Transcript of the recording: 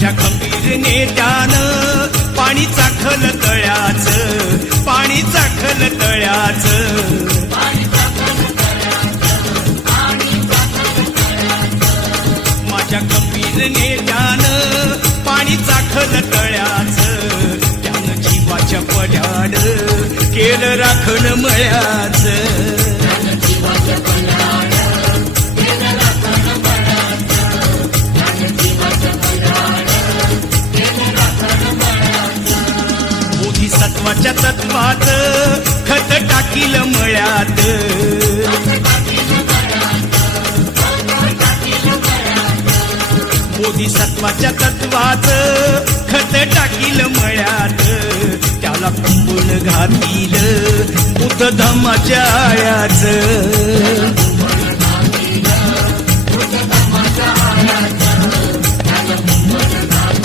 माझ्या खंबीर नेत्यानं पाणी चाखल तळ्याच पाणी चाखल तळ्याच. माझ्या खंबीर नेत्यानं पाणी चाखल तळ्याच त्यानं जीवाच्या पड्याड केलं राखण मळ्याचं. बोधिसत्वाच्या तत्वात खत टाकील मळ्यात. बोधिसत्वाच्या तत्वात खत टाकील मळ्यात. त्याला कुंपून घातील बुद्ध धमाच्या आयाच